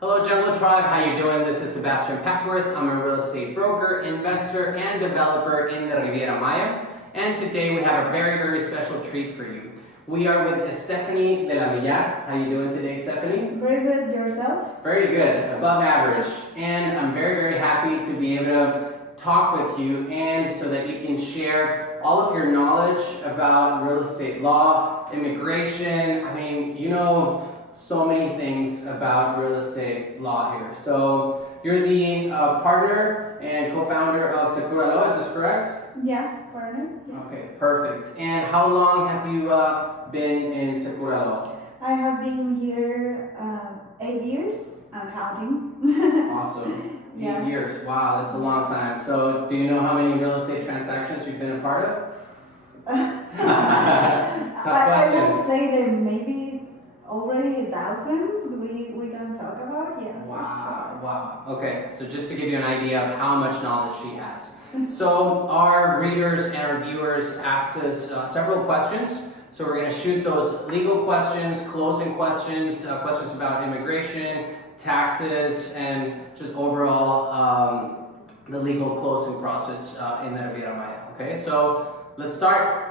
Hello Gemini Tribe, how you doing? This is Sebastian Pepworth. I'm a real estate broker, investor, and developer in the Riviera Maya. And today we have a very special treat for you. We are with Stephanie de la Millar. How you doing today, Stephanie? Very good. Yourself? Very good, above average. And I'm very happy to be able to talk with you and so that you can share all of your knowledge about real estate law, immigration. I mean, you know so many things about real estate law here. So you're the partner and co-founder of Sekuralaw, is this correct? Yes, partner. Okay, perfect. And how long have you been in Sekuralaw? I have been here 8 years. I'm counting. Awesome. Yeah. 8 years. Wow, that's a long time. So do you know how many real estate transactions you've been a part of? Tough I question. will say that maybe already thousands we can talk about. Yeah. Wow. Okay, so just to give you an idea of how much knowledge she has. So our readers and our viewers asked us several questions. So we're going to shoot those legal questions, closing questions, questions about immigration, taxes, and just overall the legal closing process in the Riviera Maya. Okay, so let's start.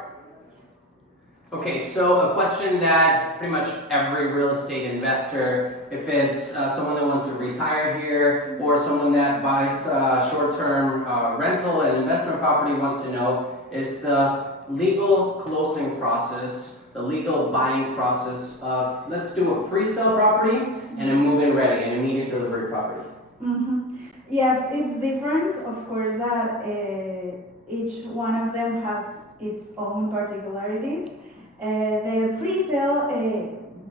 Okay, so a question that pretty much every real estate investor, if it's someone that wants to retire here or someone that buys short-term rental and investment property wants to know, is the legal closing process, the legal buying process of, let's do a pre-sale property and a move-in ready and immediate delivery property. Mm-hmm. Yes, it's different. Of course, that each one of them has its own particularities. The pre-sale,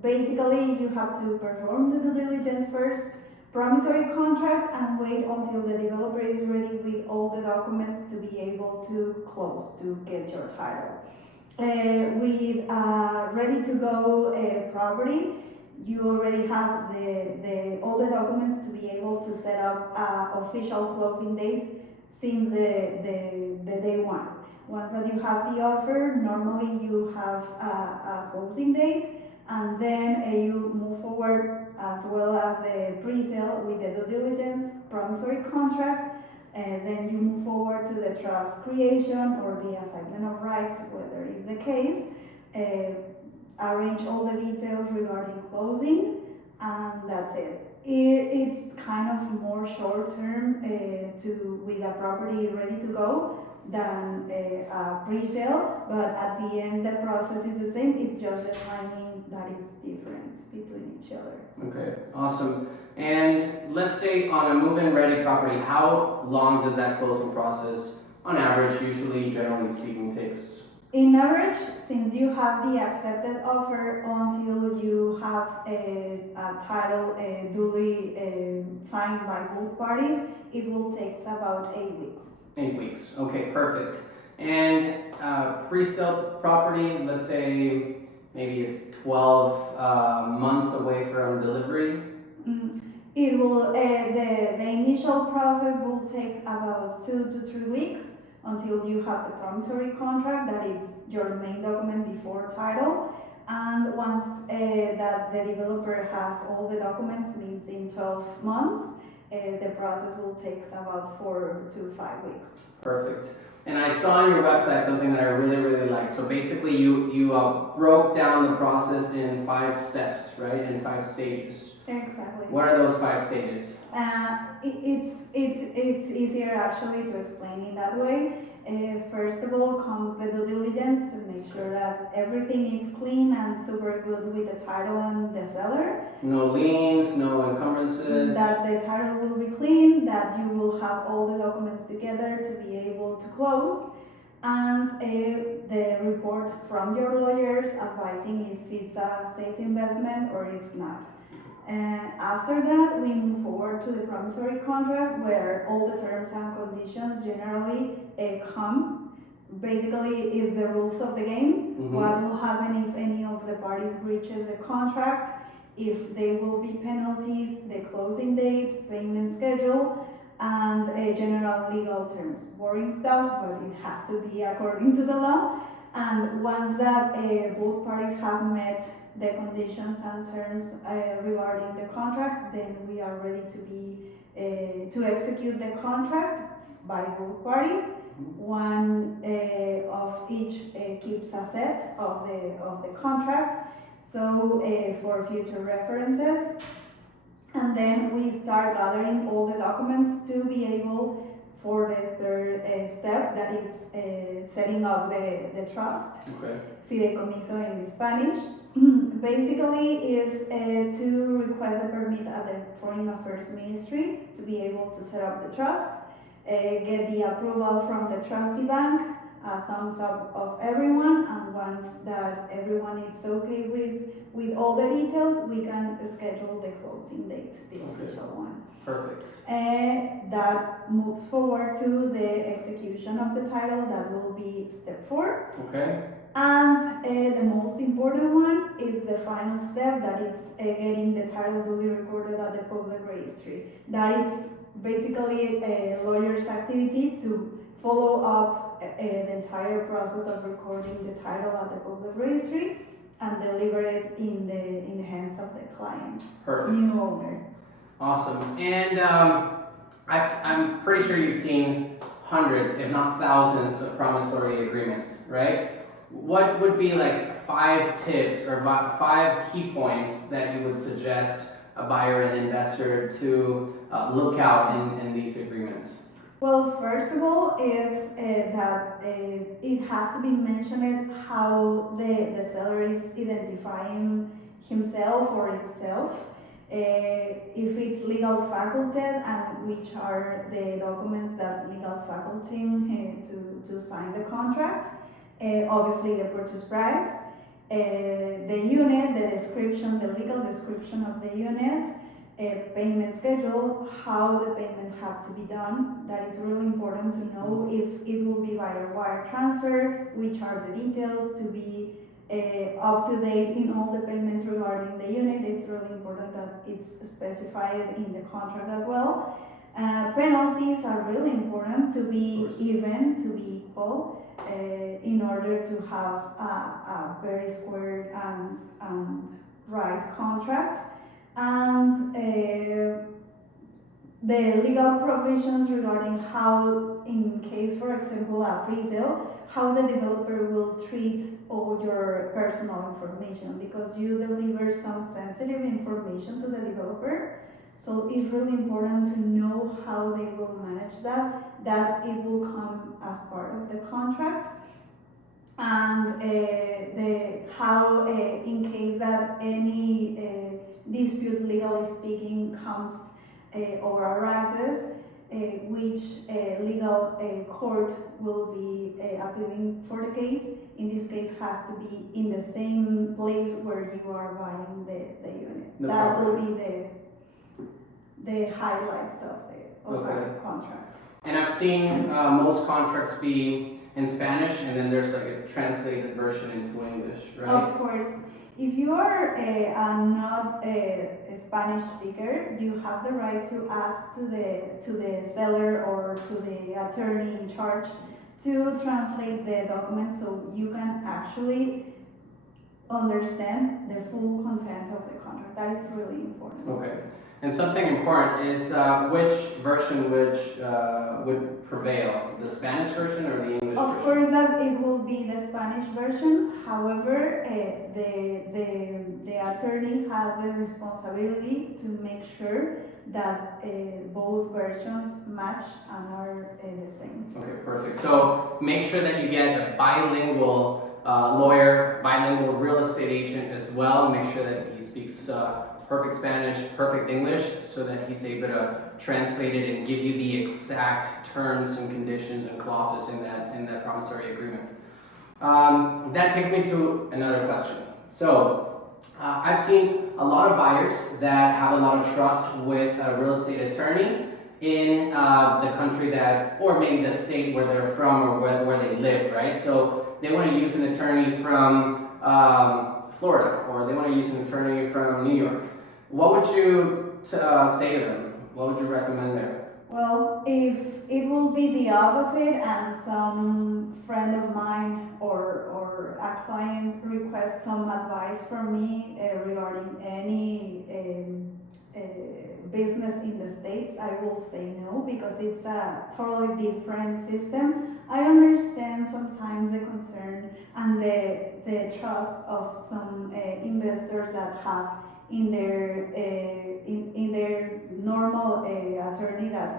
basically you have to perform the due diligence first, promissory contract, and wait until the developer is ready with all the documents to be able to close, to get your title. With ready to go property, you already have all the documents to be able to set up official closing date since the day one. Once that you have the offer, normally you have a closing date, and then you move forward as well as the pre-sale with the due diligence, promissory contract, and then you move forward to the trust creation or the assignment of rights, whether it's the case, arrange all the details regarding closing, and that's it. It's kind of more short term with a property ready to go than a pre-sale, but at the end the process is the same. It's just the timing that is different between each other. Okay, awesome. And let's say on a move-in ready property, how long does that closing process, on average, usually, generally speaking, takes? In average, since you have the accepted offer until you have a title duly signed by both parties, it will take about 8 weeks. 8 weeks. Okay, perfect. And pre-sale property, let's say maybe it's 12 months away from delivery. It will the initial process will take about 2 to 3 weeks until you have the promissory contract, that is your main document before title. And once that the developer has all the documents, means in 12 months, the process will take about 4 to 5 weeks. Perfect. And I saw on your website something that I really liked. So basically you broke down the process in 5 steps, right? In 5 stages. Exactly. What are those 5 stages? It's easier actually to explain it that way. First of all comes the due diligence to make sure that everything is clean and super good with the title and the seller. No liens, no encumbrances. That the title will be clean, that you will have all the documents together to be able to close, and the report from your lawyers advising if it's a safe investment or it's not. After that, we move forward to the promissory contract, where all the terms and conditions generally come. Basically, is the rules of the game. Mm-hmm. What will happen if any of the parties breaches a contract, if there will be penalties, the closing date, payment schedule, and general legal terms. Boring stuff, but it has to be according to the law. And once that both parties have met the conditions and terms regarding the contract, then we are ready to execute the contract by both parties. One of each keeps a set of the contract, so for future references. And then we start gathering all the documents to be able for the third step, that is setting up the trust. Okay. Fideicomiso in Spanish. Basically is to request the permit at the Foreign Affairs Ministry to be able to set up the trust, get the approval from the trustee bank, a thumbs up of everyone, and once that everyone is okay with all the details, we can schedule the closing date, the official one. Perfect. That moves forward to the execution of the title. That will be step 4. Okay. And the most important one is the final step, that is getting the title duly recorded at the public registry. That is basically a lawyer's activity to follow up the entire process of recording the title at the public registry and deliver it in the hands of the client. Perfect. New owner. Awesome. And I'm pretty sure you've seen hundreds, if not thousands, of promissory agreements, right? What would be like 5 tips or 5 key points that you would suggest a buyer and investor to look out in these agreements? Well, first of all is that it has to be mentioned how the seller is identifying himself or itself. If it's legal facultative, and which are the documents that legal faculty to sign the contract. Obviously the purchase price, the unit, the description, the legal description of the unit, payment schedule, how the payments have to be done. That is really important to know if it will be by a wire transfer, which are the details to be up to date in all the payments regarding the unit. It's really important that it's specified in the contract as well. Penalties are really important to be even, to be equal, in order to have a very square and right contract. And the legal provisions regarding how, in case, for example, a pre-sale, how the developer will treat all your personal information, because you deliver some sensitive information to the developer. So it's really important to know how they will manage that it will come as part of the contract. And how in case that any dispute, legally speaking, comes or arises, which legal court will be appealing for the case. In this case, has to be in the same place where you are buying the unit. That will be the highlights of the contract. And I've seen most contracts be in Spanish, and then there's like a translated version into English, right? Of course. If you are not a Spanish speaker, you have the right to ask to the seller or to the attorney in charge to translate the document, so you can actually understand the full content of the contract. That is really important. Okay. And something important is which version would prevail, the Spanish version or the English version? Of course, that it will be the Spanish version. However, the attorney has the responsibility to make sure that both versions match and are the same. Okay, perfect. So make sure that you get a bilingual lawyer, bilingual real estate agent as well. Make sure that he speaks perfect Spanish, perfect English, so that he's able to translate it and give you the exact terms and conditions and clauses in that promissory agreement. That takes me to another question. So I've seen a lot of buyers that have a lot of trust with a real estate attorney in the country that, or maybe the state where they're from or where they live, right? So they want to use an attorney from Florida, or they want to use an attorney from New York. What would you say to them? What would you recommend there? Well, if it will be the opposite and some friend of mine or or a client requests some advice from me regarding any business in the States, I will say no, because it's a totally different system. I understand sometimes the concern and the trust of some investors that have in their normal attorney that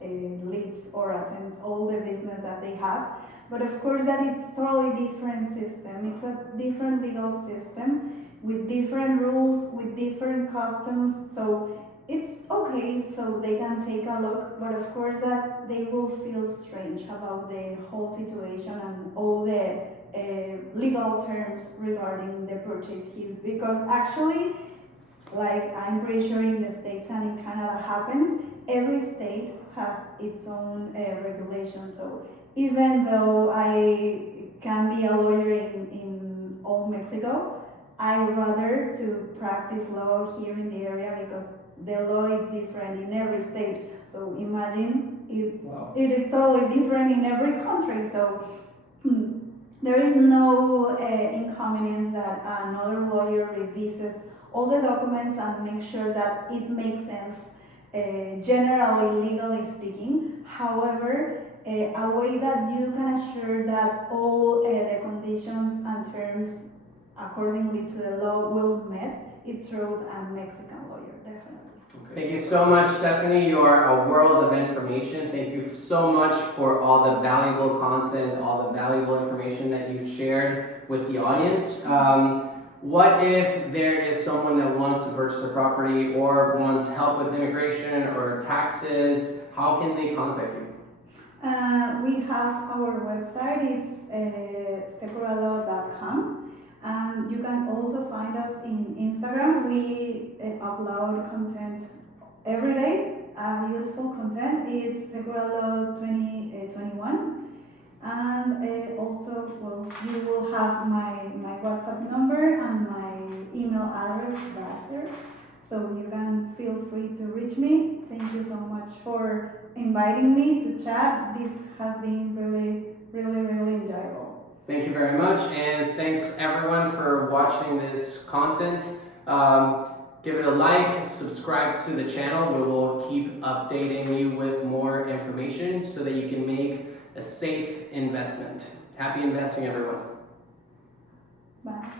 leads or attends all the business that they have. But of course that it's totally different system. It's a different legal system with different rules, with different customs. So it's okay, so they can take a look, but of course that they will feel strange about the whole situation and all the legal terms regarding the purchase fees, because actually, like I'm pretty sure in the States and in Canada happens, every state has its own regulation. So even though I can be a lawyer in all Mexico, I rather to practice law here in the area because the law is different in every state. So imagine it is totally different in every country. So there is no inconvenience that another lawyer revises all the documents and make sure that it makes sense, generally legally speaking. However, a way that you can assure that all the conditions and terms accordingly to the law will be met, it's through a Mexican lawyer, definitely. Thank you so much, Stephanie. You are a world of information. Thank you so much for all the valuable content, all the valuable information that you've shared with the audience. What if there is someone that wants to purchase a property or wants help with immigration or taxes? How can they contact you? We have our website, it's Sekuralaw.com. And you can also find us in Instagram. We upload content every day. Useful content is Sekuralaw 2021. And also, well, you will have my WhatsApp number and my email address back there. So you can feel free to reach me. Thank you so much for inviting me to chat. This has been really, really, really enjoyable. Thank you very much, and thanks everyone for watching this content. Give it a like, subscribe to the channel. We will keep updating you with more information so that you can make a safe investment. Happy investing, everyone. Bye.